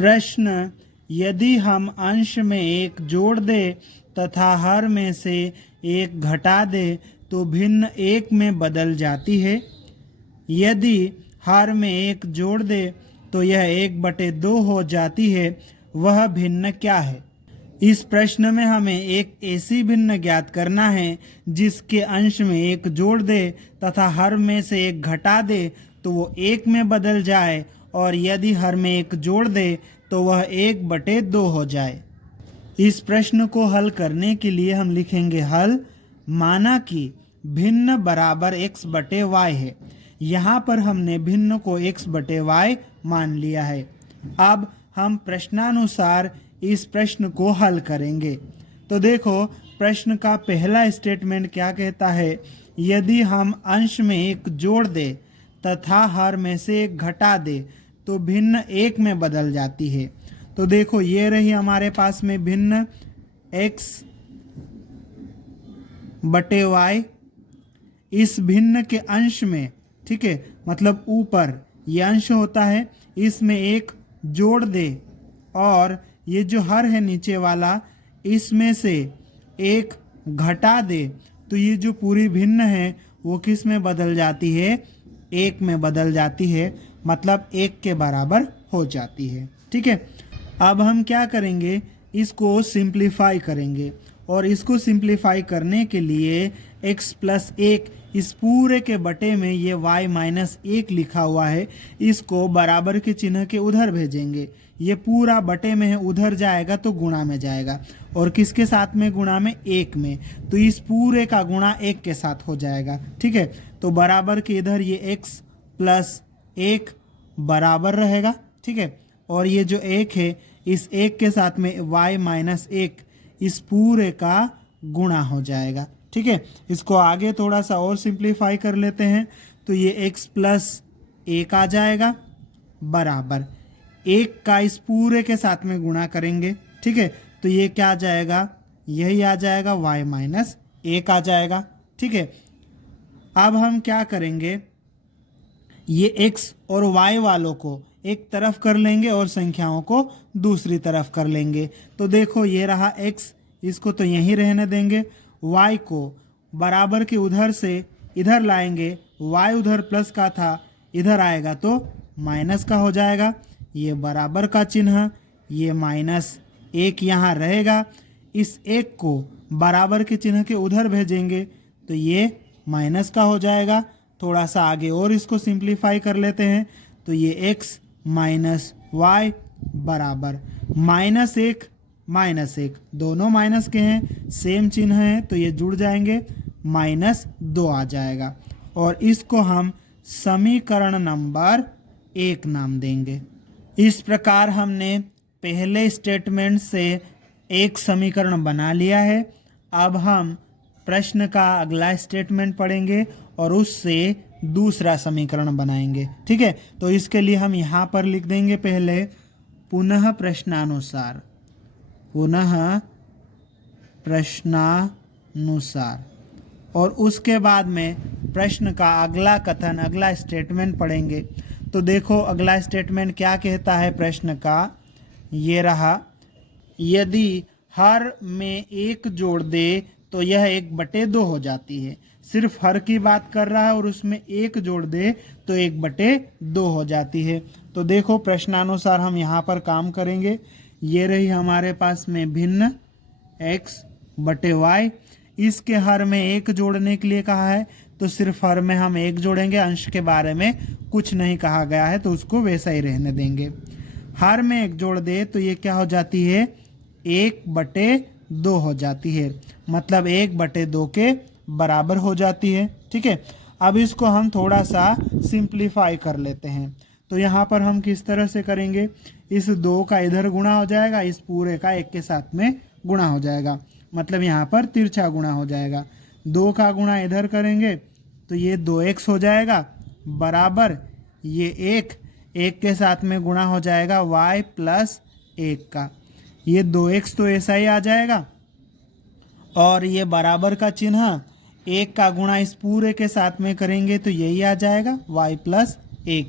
प्रश्न, यदि हम अंश में एक जोड़ दें तथा हर में से एक घटा दें तो भिन्न एक में बदल जाती है। यदि हर में एक जोड़ दे तो यह 1/2 हो जाती है। वह भिन्न क्या है? इस प्रश्न में हमें एक ऐसी भिन्न ज्ञात करना है जिसके अंश में एक जोड़ दे तथा हर में से एक घटा दे तो वो एक में बदल जाए, और यदि हर में एक जोड़ दे तो वह 1/2 हो जाए। इस प्रश्न को हल करने के लिए हम लिखेंगे हल। माना कि भिन्न बराबर x/y है। यहाँ पर हमने भिन्न को x/y मान लिया है। अब हम प्रश्नानुसार इस प्रश्न को हल करेंगे। तो देखो, प्रश्न का पहला स्टेटमेंट क्या कहता है? यदि हम अंश में एक जोड़ दे तथा हर में से एक घटा दे तो भिन्न एक में बदल जाती है। तो देखो, ये रही हमारे पास में भिन्न x/y। इस भिन्न के अंश में, ठीक है, मतलब ऊपर ये अंश होता है, इसमें एक जोड़ दे और ये जो हर है नीचे वाला, इसमें से एक घटा दे तो ये जो पूरी भिन्न है वो किस में बदल जाती है? एक में बदल जाती है, मतलब एक के बराबर हो जाती है। ठीक है, अब हम क्या करेंगे? इसको सिंप्लीफाई करेंगे, और इसको सिंप्लीफाई करने के लिए x+1 इस पूरे के बटे में ये y-1 लिखा हुआ है, इसको बराबर के चिन्ह के उधर भेजेंगे। ये पूरा बटे में है, उधर जाएगा तो गुणा में जाएगा, और किसके साथ में गुणा में? 1 में। तो इस पूरे का गुणा 1 के साथ हो जाएगा। ठीक है, तो बराबर के इधर ये x+1 बराबर रहेगा। ठीक है, और ये जो 1 है, इस 1 के साथ में y-1 इस पूरे का गुणा हो जाएगा। ठीक है, इसको आगे थोड़ा सा और सिंप्लीफाई कर लेते हैं तो ये x+1 आ जाएगा बराबर 1 का इस पूरे के साथ में गुणा करेंगे। ठीक है, तो ये क्या आ जाएगा? यही आ जाएगा, y-1 आ जाएगा। ठीक है, अब हम क्या करेंगे? ये x और y वालों को एक तरफ कर लेंगे और संख्याओं को दूसरी तरफ कर लेंगे। तो देखो, ये रहा x, इसको तो यहीं रहने देंगे। y को बराबर के उधर से इधर लाएंगे, y उधर प्लस का था, इधर आएगा तो माइनस का हो जाएगा। ये बराबर का चिन्ह, ये -1 यहाँ रहेगा। इस 1 को बराबर के चिन्ह के उधर भेजेंगे तो ये माइनस का हो जाएगा। थोड़ा सा आगे और इसको सिंप्लीफाई कर लेते हैं तो ये x - y बराबर -1 दोनों माइनस के हैं, सेम चिन्ह है तो ये जुड़ जाएंगे, -2 आ जाएगा। और इसको हम समीकरण नंबर 1 नाम देंगे। इस प्रकार हमने पहले स्टेटमेंट से एक समीकरण बना लिया है। अब हम प्रश्न का अगला स्टेटमेंट पढ़ेंगे और उससे दूसरा समीकरण बनाएंगे। ठीक है, तो इसके लिए हम यहाँ पर लिख देंगे पहले पुनः प्रश्नानुसार, और उसके बाद में प्रश्न का अगला कथन, अगला स्टेटमेंट पढ़ेंगे। तो देखो, अगला स्टेटमेंट क्या कहता है प्रश्न का? ये रहा, यदि हर में एक जोड़ दे तो यह 1/2 हो जाती है। सिर्फ हर की बात कर रहा है और उसमें एक जोड़ दे तो 1/2 हो जाती है। तो देखो, प्रश्नानुसार हम यहाँ पर काम करेंगे। ये रही हमारे पास में भिन्न x/y। इसके हर में एक जोड़ने के लिए कहा है तो सिर्फ हर में हम एक जोड़ेंगे, अंश के बारे में कुछ नहीं कहा गया है तो उसको वैसा ही रहने देंगे। हर में एक जोड़ दे तो ये क्या हो जाती है? 1/2 हो जाती है, मतलब 1/2 के बराबर हो जाती है। ठीक है, अब इसको हम थोड़ा सा सिंप्लीफाई कर लेते हैं। तो यहाँ पर हम किस तरह से करेंगे? इस 2 का इधर गुणा हो जाएगा, इस पूरे का 1 के साथ में गुणा हो जाएगा, मतलब यहाँ पर तिरछा गुणा हो जाएगा। 2 का गुणा इधर करेंगे तो ये 2x हो जाएगा बराबर ये 1 के साथ में गुणा हो जाएगा y+1 का। ये 2x तो ऐसा ही आ जाएगा, और ये बराबर का चिन्ह 1 का गुणा इस पूरे के साथ में करेंगे तो यही आ जाएगा y+1।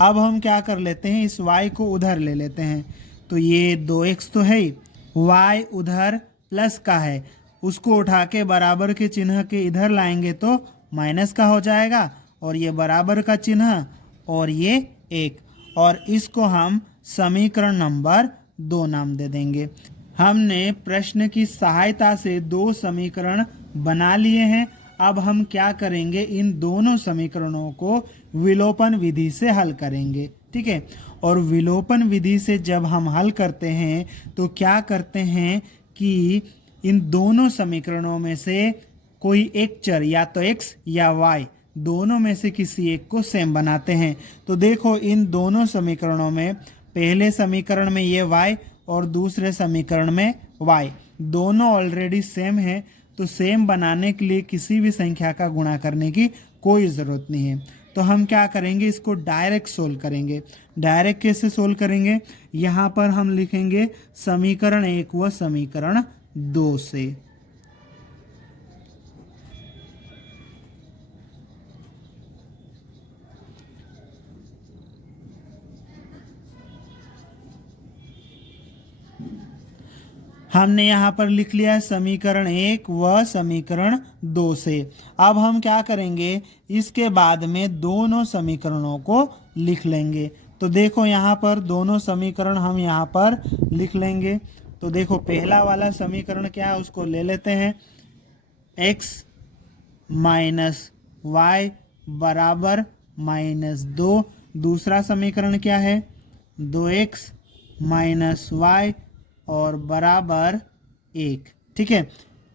अब हम क्या कर लेते हैं, इस y को उधर ले लेते हैं। तो ये 2x तो है ही, y उधर प्लस का है, उसको उठा के बराबर के चिन्ह के इधर लाएंगे तो माइनस का हो जाएगा, और ये बराबर का चिन्ह और ये 1, और इसको हम समीकरण नंबर 2 नाम दे देंगे। हमने प्रश्न की सहायता से 2 समीकरण बना लिए हैं। अब हम क्या करेंगे, इन दोनों समीकरणों को विलोपन विधि से हल करेंगे। ठीक है, और विलोपन विधि से जब हम हल करते हैं तो क्या करते हैं कि इन दोनों समीकरणों में से कोई एक चर, या तो x या y, दोनों में से किसी एक को सेम बनाते हैं। तो देखो इन दोनों समीकरणों में, पहले समीकरण में ये y और दूसरे समीकरण में y, दोनों ऑलरेडी सेम है, तो सेम बनाने के लिए किसी भी संख्या का गुणा करने की कोई ज़रूरत नहीं है। तो हम क्या करेंगे, इसको डायरेक्ट सोल्व करेंगे। डायरेक्ट कैसे सोल्व करेंगे, यहाँ पर हम लिखेंगे समीकरण 1 व समीकरण 2 से। हमने यहाँ पर लिख लिया है समीकरण 1 व समीकरण 2 से। अब हम क्या करेंगे, इसके बाद में दोनों समीकरणों को लिख लेंगे। तो देखो यहाँ पर दोनों समीकरण हम यहाँ पर लिख लेंगे। तो देखो पहला वाला समीकरण क्या है, उसको ले लेते हैं, x माइनस वाई बराबर -2। दूसरा समीकरण क्या है, 2x माइनस वाई और बराबर 1। ठीक है,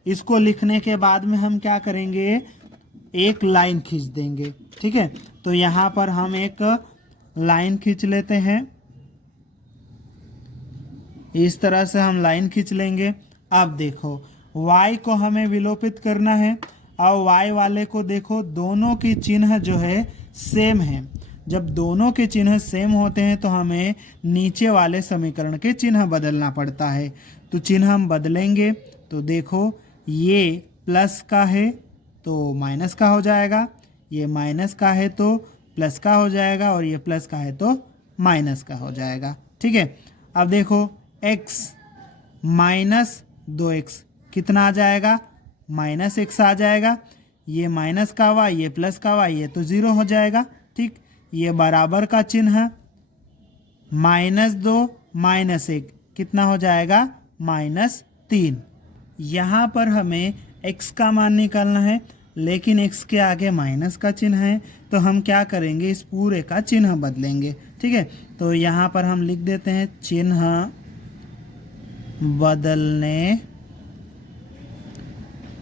इसको लिखने के बाद में हम क्या करेंगे, एक लाइन खींच देंगे। ठीक है, तो यहाँ पर हम एक लाइन खींच लेते हैं, इस तरह से हम लाइन खींच लेंगे। अब देखो y को हमें विलोपित करना है। अब y वाले को देखो, दोनों की चिन्ह जो है सेम है। जब दोनों के चिन्ह सेम होते हैं तो हमें नीचे वाले समीकरण के चिन्ह बदलना पड़ता है। तो चिन्ह हम बदलेंगे, तो देखो ये प्लस का है तो माइनस का हो जाएगा, ये माइनस का है तो प्लस का हो जाएगा, और ये प्लस का है तो माइनस का हो जाएगा। ठीक है, अब देखो x माइनस 2x कितना आ जाएगा, -x आ जाएगा। ये माइनस का y, ये प्लस का y, ये तो 0 हो जाएगा। ठीक, ये बराबर का चिन्ह -2 -1 कितना हो जाएगा, -3। यहाँ पर हमें x का मान निकालना है, लेकिन x के आगे माइनस का चिन्ह है, तो हम क्या करेंगे, इस पूरे का चिन्ह बदलेंगे। ठीक है, तो यहाँ पर हम लिख देते हैं चिन्ह बदलने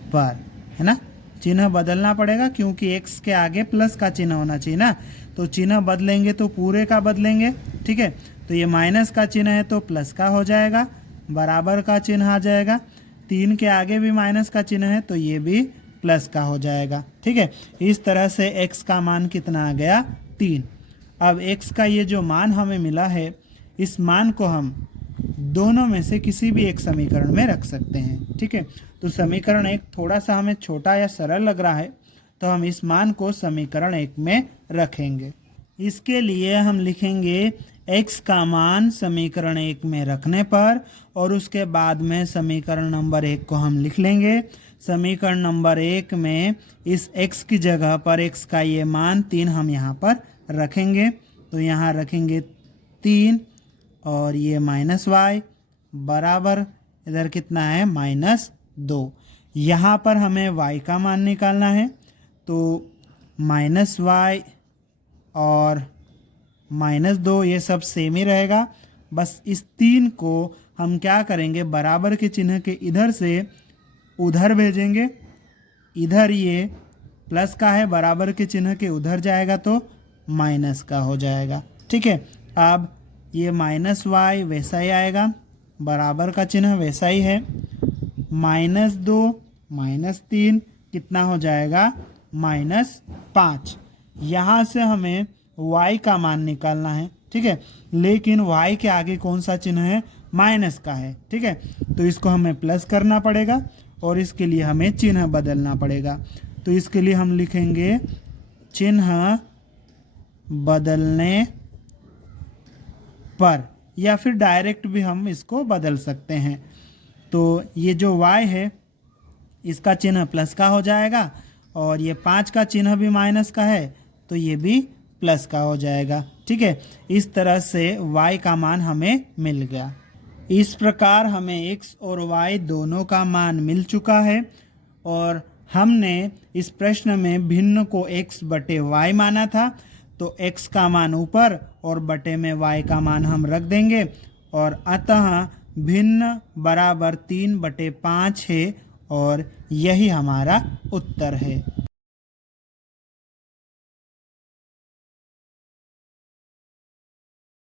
पर, है ना, चिन्ह बदलना पड़ेगा क्योंकि x के आगे प्लस का चिन्ह होना चाहिए ना। तो चिन्ह बदलेंगे तो पूरे का बदलेंगे। ठीक है, तो ये माइनस का चिन्ह है तो प्लस का हो जाएगा, बराबर का चिन्ह आ जाएगा, 3 के आगे भी माइनस का चिन्ह है तो ये भी प्लस का हो जाएगा। ठीक है, इस तरह से x का मान कितना आ गया, 3। अब x का ये जो मान हमें मिला है, इस मान को हम दोनों में से किसी भी एक समीकरण में रख सकते हैं। ठीक है, तो समीकरण 1 थोड़ा सा हमें छोटा या सरल लग रहा है, तो हम इस मान को समीकरण 1 में रखेंगे। इसके लिए हम लिखेंगे x का मान समीकरण 1 में रखने पर, और उसके बाद में समीकरण नंबर 1 को हम लिख लेंगे। समीकरण नंबर 1 में इस x की जगह पर x का ये मान 3 हम यहाँ पर रखेंगे। तो यहाँ रखेंगे 3 और ये -y बराबर इधर कितना है, -2। यहाँ पर हमें y का मान निकालना है, तो -y और -2 ये सब सेम ही रहेगा। बस इस 3 को हम क्या करेंगे, बराबर के चिन्ह के इधर से उधर भेजेंगे। इधर ये प्लस का है, बराबर के चिन्ह के उधर जाएगा तो माइनस का हो जाएगा। ठीक है, अब ये -y वैसा ही आएगा, बराबर का चिन्ह वैसा ही है, -2 -3 कितना हो जाएगा, -5। यहाँ से हमें y का मान निकालना है। ठीक है, लेकिन y के आगे कौन सा चिन्ह है, माइनस का है। ठीक है, तो इसको हमें प्लस करना पड़ेगा और इसके लिए हमें चिन्ह बदलना पड़ेगा। तो इसके लिए हम लिखेंगे चिन्ह बदलने पर, या फिर डायरेक्ट भी हम इसको बदल सकते हैं। तो ये जो y है इसका चिन्ह प्लस का हो जाएगा, और ये 5 का चिन्ह भी माइनस का है तो ये भी प्लस का हो जाएगा। ठीक है, इस तरह से y का मान हमें मिल गया। इस प्रकार हमें x और y दोनों का मान मिल चुका है, और हमने इस प्रश्न में भिन्न को x बटे y माना था, तो x का मान ऊपर और बटे में y का मान हम रख देंगे, और अतः भिन्न बराबर 3/5 है, और यही हमारा उत्तर है।